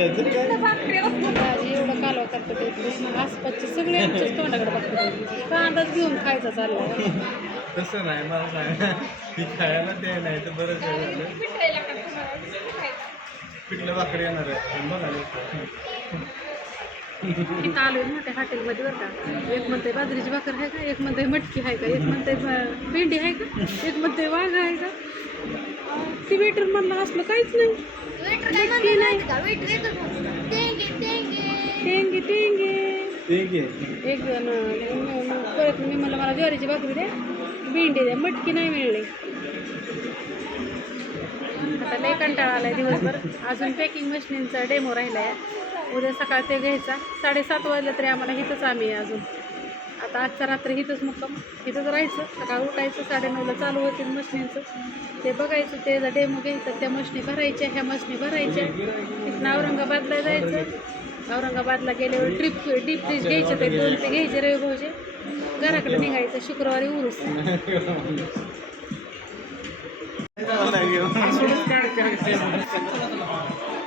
काय? भाजी एवढं कालवा करतो ते आसपासचे सगळे आमच्याच तोंडाकडे बघतात कांदाच घेऊन खायचा चाललाय तसं नाही मला सांगा. ती खायला ते नाही तर आहे पिठलं भाकरी येणार आहे. बघा मोठ्या हॉटेलमध्ये बरं का. एक म्हणते बाजरीची भाकर आहे का? एक म्हणते मटकी आहे का? एक म्हणते भेंडी आहे का? एक म्हणते वाघ आहे का? ती वेटर म्हणलं असलं काहीच नाही. टेंगे टेंगे एक जण परत मी म्हणलं मला ज्वारीची भाकरी द्या भेंडी द्या मटकी नाही मिळली. आता लय कंटाळा आलाय दिवसभर. अजून पॅकिंग मशीनचा डेमो राहिला आहे उद्या सकाळ ते घ्यायचा. साडेसात वाजलं तरी आम्हाला इथंच आम्ही आहे अजून. आता आजचा रात्री इथंच मुक्काम इथंच राहायचं. सकाळ उठायचं साडेनऊला चालू होतील मशिनींचं. ते बघायचं त्याचा डेमो घ्यायचा त्या मशनी भरायच्या ह्या मशनी भरायच्या. तिथनं औरंगाबादला जायचं. औरंगाबादला गेल्यावर ट्रिप डीप फ्रीज घ्यायचे ते दोन ते घ्यायचे रवी भाऊचे घराकडे निघायचं शुक्रवारी उरूस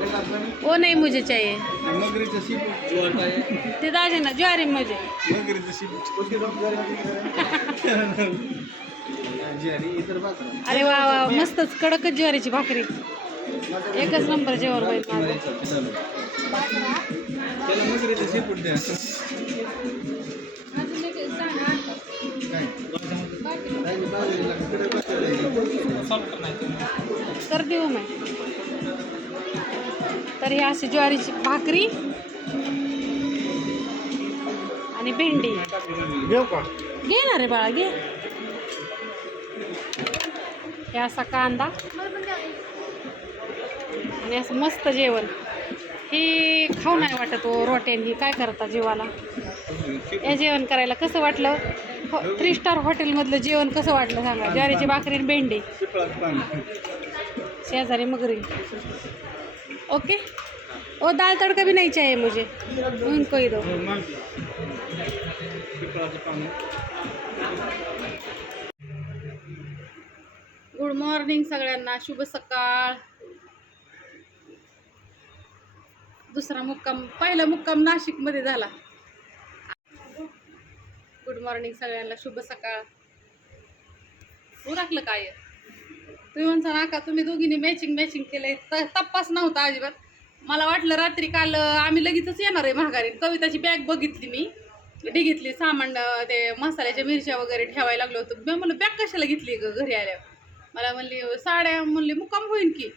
वो नहीं मुझे चाहिए। ते दाजे ना ज्वारी मुझे अरे वा वा मस्तच कडकच ज्वारीची भाकरी. एकच नंबर जेवण होईल माझं. तर देऊ मी तर ही अशी ज्वारीची भाकरी आणि भेंडी. घे ना रे बाळा घे. हे असा कांदा आणि असं मस्त जेवण. हे खाऊ नाही वाटत हो रोट्यान. ही काय करता जीवाला? हे जेवण करायला कसं वाटलं? हो थ्री स्टार हॉटेलमधलं जेवण कसं वाटलं सांगा? ज्वारीची भाकरी आणि भेंडी. शेजारी मगरी. ओके. ओ दाल तड़का भी नहीं चाहिए मुझे. उनको ही दो. गुड मॉर्निंग सगळ्यांना. शुभ सकाळ. दुसरा मुक्काम पहिला मुक्काम नाशिकमध्ये झाला. गुड मॉर्निंग सगळ्यांना. शुभ सकाळ. उरकलं काय? तुम्ही म्हणता ना का तुम्ही दोघींनी मॅचिंग मॅचिंग केलंय. त- तपास नव्हता अजिबात. मला वाटलं रात्री काल आम्ही लगेचच येणार आहे महागारी कविताची बॅग बघितली मी. डिगीतली सामान ते मसाल्याच्या मिरच्या वगैरे ठेवायला लागलो होतो. मी म्हणलं बॅग कशाला घेतली ग घरी आल्यावर? मला म्हणली साड्या. म्हणली मुक्काम होईन की.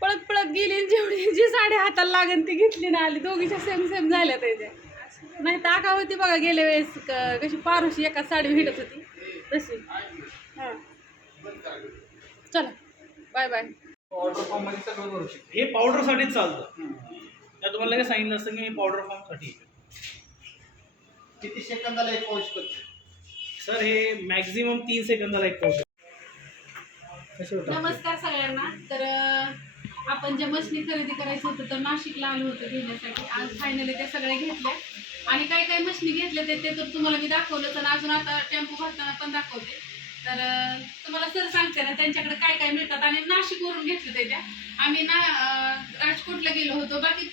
पळत पळत गेली जेवढी जी साड्या हाताला लागेल ती घेतली ना आली. दोघीच्या सेम सेम झाल्या त्याच्या नाही तर आका होती बघा गेल्या वेळेस क- कशी पारुशी एका साडी भेटत होती. तशी. हां. चला. बाय बाय ऑर्डर फॉर्ममध्ये सगळं करू शकतो. हे पावडरसाठीच चालतं. त्या तुम्हाला लगेच सांगितलं असतं की हे पावडर फॉर्मसाठी किती सेकंदाला एक पाऊस सर हे मॅक्झिमम तीन सेकंदाला एक पावडर नमस्कार सगळ्यांना. तर आपण ज्या मशनी खरेदी करायचं होतं तर नाशिकला आलो होतो घेण्यासाठी. आज फायनली ते सगळे घेतले. आणि काही काही मशनी घेतले ते ते तर तुम्हाला मी दाखवलं तर अजून आता टेम्पो भरताना पण दाखवते. तर तुम्हाला सर सांगते ना त्यांच्याकडे काय काय मिळतात आणि नाशिकवरून घेतले ते त्या. आम्ही ना राजकोटला गेलो होतो. बाकी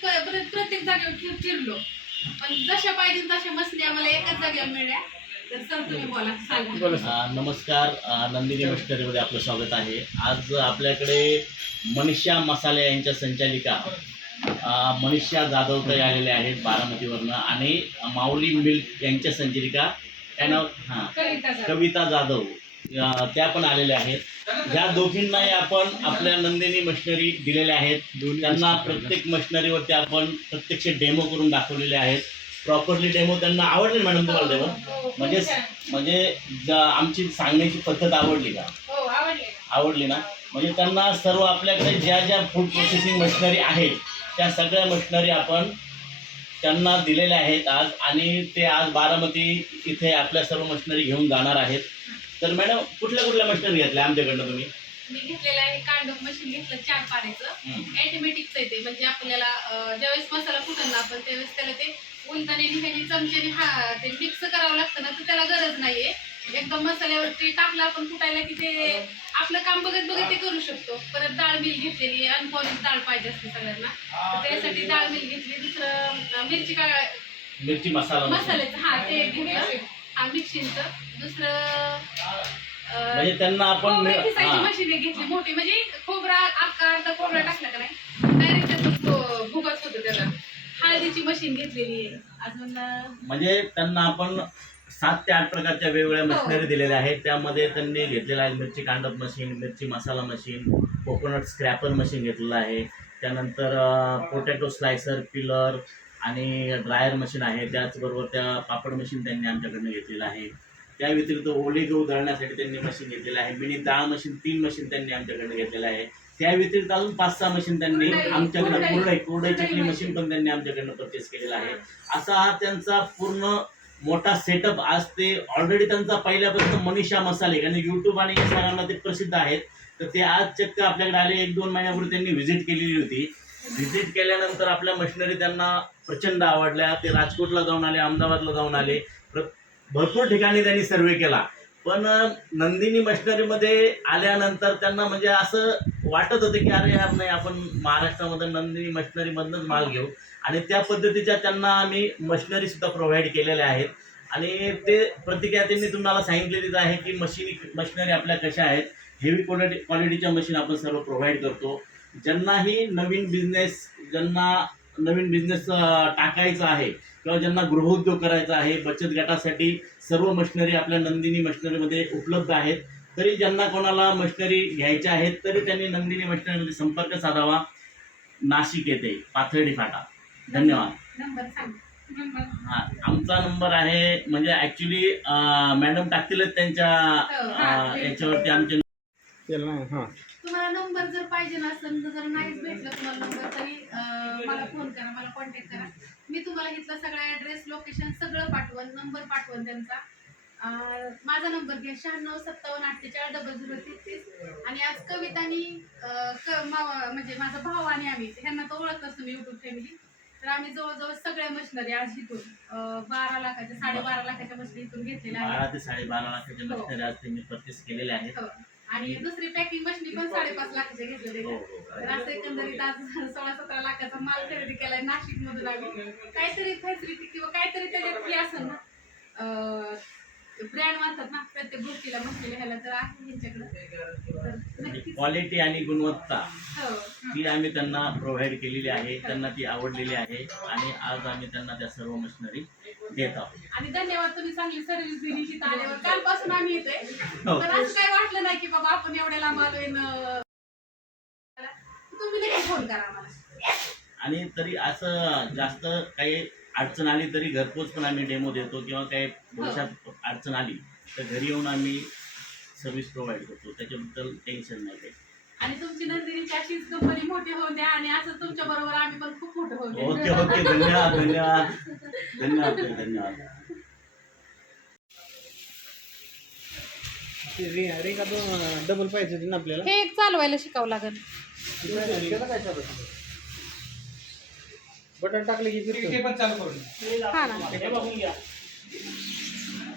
प्रत्येक जागेवर फिर फिरलो. पण जशा पाहिजे तशा मछली आम्हाला एकाच जागेवर मिळल्या. तर सर तुम्ही बोला. सांगा. अ, नमस्कार. नंदिनी मस्करीमध्ये आपलं स्वागत आहे. आज आपल्याकडे मनीषा मसाले यांच्या संचालिका मनीषा जाधव ताई आलेल्या आहेत बारामतीवरनं. आणि माऊली मिल्क यांच्या संचालिका त्यांना हां. कविता जाधव. त्या पण आलेल्या आहेत. ह्या दोघींनाही आपण आपल्या नंदिनी मशिनरी दिलेल्या आहेत. त्यांना प्रत्येक मशिनरीवरती आपण प्रत्यक्ष डेमो करून दाखवलेले आहेत. प्रॉपरली डेमो त्यांना आवडले मॅडम तुम्हाला डेमो? म्हणजे म्हणजे ज- आमची सांगण्याची पद्धत आवडली का? हो आवडले आवडली ना? म्हणजे त्यांना सर्व आपल्याकडे ज्या ज्या फूड प्रोसेसिंग मशिनरी आहेत त्या सगळ्या मशिनरी आपण त्यांना दिलेले आहेत आज. आणि ते आज बारामती इथे आपल्या सर्व मशिनरी घेऊन जाणार आहेत. तर मॅडम कुठल्या कुठल्या मशिनरी घेतल्या आमच्याकडनं तुम्ही? मी घेतलेलं आहे कांडप मशीन घेतलं चार पाण्याचं. ऑटोमॅटिकचं आहे ते म्हणजे आपल्याला ज्यावेळेस मसाला फुटल ना आपण त्यावेळेस त्याला ते उलटाने ह्यानी चमच्याने हा ते मिक्स करावं लागतं ना तर त्याला गरज नाहीये. एकदम मसाल्यावरती टाकलं आपण फुटायला की ते आपलं काम बघत बघत ते करू शकतो. परत डाळ मिल घेतलेली अनपॉलिश डाळ पाहिजे असते सगळ्यांना. तर त्यासाठी डाळ मिल घेतली दुसरं अं, मिरची का मिरची मसाला. मसाल्याचं हा ते घेतलं. हा मिक्सिंगचं दुसरं म्हणजे त्यांना आपण. मशीन घेतली मोठी म्हणजे खोबरा अख्खा अर्धा खोबरा टाकला का नाही? डायरेक्ट भुगत होतं त्याला. हळदीची मशीन घेतलेली आहे. अजून म्हणजे त्यांना आपण सात ते आठ प्रकारच्या वेगवेगळ्या हो. मशिनरी दिलेल्या आहेत. त्यामध्ये त्यांनी घेतलेलं आहे मिरची कांडप मशीन मिरची मसाला मशीन कोकोनट स्क्रॅपर मशीन घेतलेलं आहे. त्यानंतर पोटॅटो स्लायसर पिलर आणि ड्रायर मशीन आहे. त्याचबरोबर त्या पापड मशीन त्यांनी आमच्याकडनं घेतलेलं आहे. त्या व्यतिरिक्त ओले गहू दळण्यासाठी त्यांनी मशीन घेतलेलं आहे. मिनी डाळ मशीन तीन मशीन त्यांनी आमच्याकडनं घेतलेलं आहे. त्या व्यतिरिक्त अजून पाच सहा मशीन त्यांनी आमच्याकडनं कुरडई. कुरडई चटणी मशीन. पण त्यांनी आमच्याकडनं परचेस केलेला आहे. असा हा त्यांचा पूर्ण मोठा सेटअप आज ते ऑलरेडी त्यांचा पहिल्यापासून मनीषा मसाले आणि युट्यूब आणि इंस्टाग्रामला ते प्रसिद्ध आहेत. तर ते आज चक्क आपल्याकडे आले एक दोन महिन्यापूर्वी त्यांनी व्हिजिट केलेली होती. व्हिजिट केल्यानंतर आपल्या मशिनरी त्यांना प्रचंड आवडल्या. ते राजकोटला जाऊन आले अहमदाबादला जाऊन आले. भरपूर ठिकाणी त्यांनी सर्वे केला. पण नंदिनी मशिनरीमध्ये आल्यानंतर त्यांना म्हणजे असं वाटत होतं की अरे यार नाही आपण महाराष्ट्रामध्ये नंदिनी मशिनरीमधनंच माल घेऊ. आणि त्या पद्धतीच्या त्यांना आम्ही मशिनरीसुद्धा प्रोव्हाइड केलेल्या आहेत. आणि ते प्रतिक्रिया त्यांनी तुम्हाला सांगितलेलीच आहे की मशिनी मशिनरी आपल्या कशा आहेत हेवी क्वालिटी क्वालिटीच्या मशीन आपण सर्व प्रोव्हाइड करतो. ज्यांनाही नवीन बिझनेस ज्यांना नवीन बिझनेस टाकायचा आहे किंवा ज्यांना गृहोद्योग करायचा आहे बचत गटासाठी सर्व मशिनरी आपल्या नंदिनी मशिनरीमध्ये उपलब्ध आहेत. तरी ज्यांना कोणाला मशिनरी घ्यायच्या आहेत तरी त्यांनी नंदिनी मशिनरीमध्ये संपर्क साधावा. नाशिक येथे पाथर्डी फाटा. धन्यवाद. नंबर सांग. नंबर. हा आमचा नंबर आहे म्हणजे ॲक्च्युली मॅडम टाकतीलच त्यांच्या अं, याच्यावरती आमचे तुम्हाला नंबर जर पाहिजे नसेल जर नाहीच भेटलं तुम्हाला नंबर तरी मला फोन करा मला कॉन्टॅक्ट करा. मी तुम्हाला इथला सगळा ॲड्रेस लोकेशन सगळं पाठवन नंबर पाठवन त्यांचा. माझा नंबर घ्या शहाण्णव सत्तावन्न अठ्ठेचाळीस डबल झिरो तेहतीस. आणि आज कवितानी म्हणजे माझा भाऊ आणि आम्ही ह्यांना तर ओळखत तुम्ही युट्यूब फॅमिली तर आम्ही जवळजवळ सगळ्या मशिनरी आज इथून बारा लाखाच्या साडेबारा लाखाच्या मशिनरी इथून घेतलेल्या आहेत. बारा ते साडेबारा लाखाच्या मशिनरी आज त्यांनी परचेस केलेल्या आहेत. हो. आणि दुसरी पॅकिंग मशीन पण साडेपाच लाखाच्या घेतलेले. हो हो. तर असं एकंदरीत आज सोळा सतरा लाखाचा माल खरेदी केलाय नाशिक मधून आम्ही. काहीतरी फॅसिलिटी किंवा काहीतरी त्याच्यात असेल ना ब्रँड म्हणतात ना प्रत्येक गोष्टीला म्हटलेलं ह्याला तर आहे तर नक्कीच. क्वालिटी आणि गुणवत्ता. हो ती आम्ही त्यांना प्रोव्हाइड केलेली आहे त्यांना ती आवडलेली आहे आणि आज आम्ही त्यांना त्या सर्व मशिनरी देत आहोत. आणि धन्यवाद तुम्ही चांगली सर्व्हिस दिली तिथं आल्यावर. कालपासून आम्ही येतोय. हो. पण असं काही वाटलं नाही की बाबा आपण एवढ्या लांब आलोय न. तुम्ही फोन करा आम्हाला. आणि तरी असं जास्त काही अडचण आली तरी घरपोच पण आम्ही डेमो देतो किंवा काही भविष्यात अडचण आली तर घरी येऊन आम्ही सर्व्हिस प्रोव्हाइड करतो. त्याच्याबद्दल टेन्शन नाही काही. आणि तुमची नंदिनीची अशीच कंपनी मोठी होऊ द्या आणि असं तुमच्या बरोबर आम्ही पण खूप मोठे होऊ ओके द्या. ओके धन्यवाद धन्यवाद. धन्यवाद ताई, धन्यवाद डबल पाहिजे होती ना आपल्याला? हे एक चालवायला शिकावं लागेल. बटन टाकले की फिर ते पण चालू करून हा ना. हे बघून घ्या.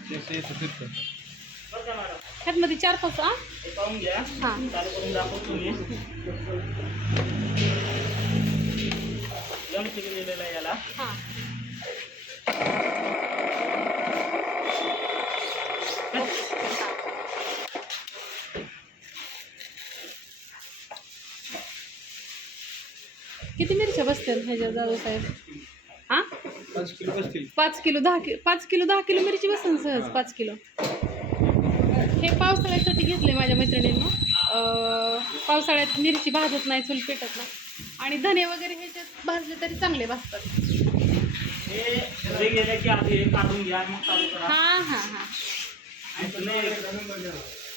ते येतं फिरतं. बरं का चार पाच हा? पाहून घ्या. हा. चालू करून दाखवतो मी. लंच केलेलं याला. हा. किती मिरच्या बसतात ह्याच्या जाऊ साहेब? हा? पाच किलो बसतील. पाच किलो दहा किलो पाच किलो दहा किलो मिरची बसेल सहज पाच किलो. हे पावसाळ्यासाठी घेतले माझ्या मैत्रिणींना. अं, पावसाळ्यात मिरची भाजत नाही चूल पेटत नाही. आणि धने वगैरे ह्याच्यात भाजले तरी चांगले भाजतात. हे हे गेले की आधी हे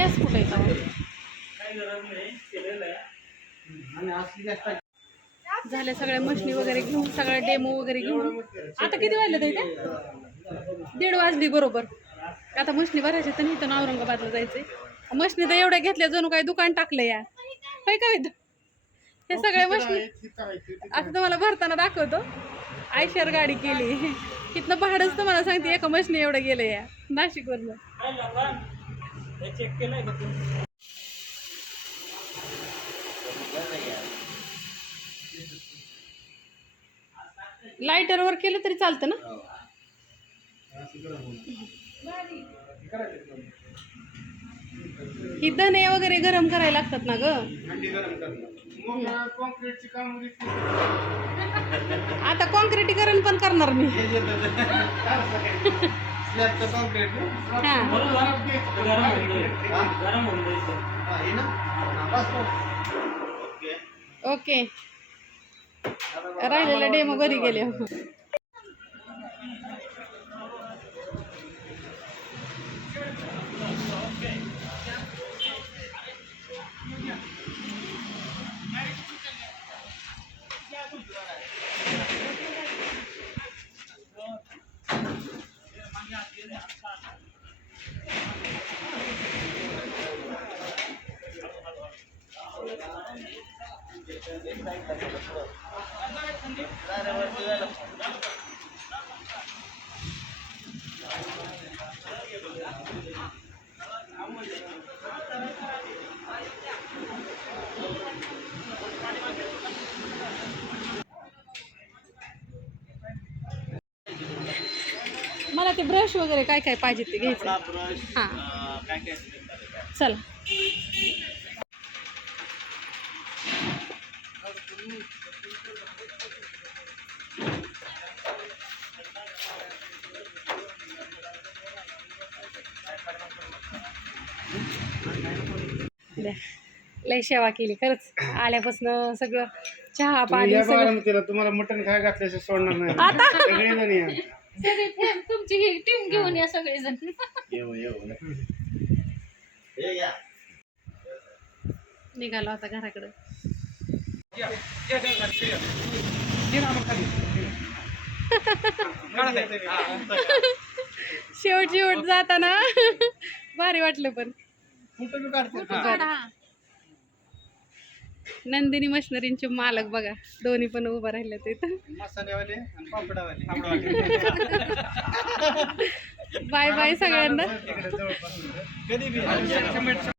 गॅस कुठे झाल्या सगळ्या मशनी वगैरे घेऊन सगळ्या डेमो वगैरे घेऊन. आता किती वाजले ते दीड वाजली बरोबर. आता मशनी भरायच्या तर इथून औरंगाबादला जायचंय. मशनी तर एवढ्या घेतल्या जणू काय दुकान टाकलं या. काय का हे सगळ्या मशनी. आता तुम्हाला भरताना दाखवतो. आयशर गाडी केली. इथनं भाडंच तुम्हाला सांगते एका मशनी एवढं गेलं या. नाशिकवरनं. हे चेक केलंय का तू? लायटरवर केलं तरी चालतं ना? ही. धने वगैरे गरम करायला लागतात ना ग? आता कॉन्क्रिटीकरण पण करणार मी. हा. ओके. राहिलेला डेमो घरी गेले. मला ते ब्रश वगैरे काय काय पाहिजे ते घ्यायचं? हां? चला. द्या. लय सेवा केली खरंच. आल्यापासून सगळं चहा पाणी या सगळं. तुम्हाला मटण खाय घातल्याशिवाय सोडणार नाही. आता? सगळेजण या. सगळी फॅम तुमची ही टीम घेऊन या सगळेजण. येऊ येऊ. हे या. निघालो आता घराकडं. शेवट शेवट जाताना. भारी वाटलं पण. नंदिनी मशनरींचे मालक बघा दोन्ही पण उभं राहिले तिथं मसालेवाले आणि पापडावाले. बाय बाय सगळ्यांना. कधी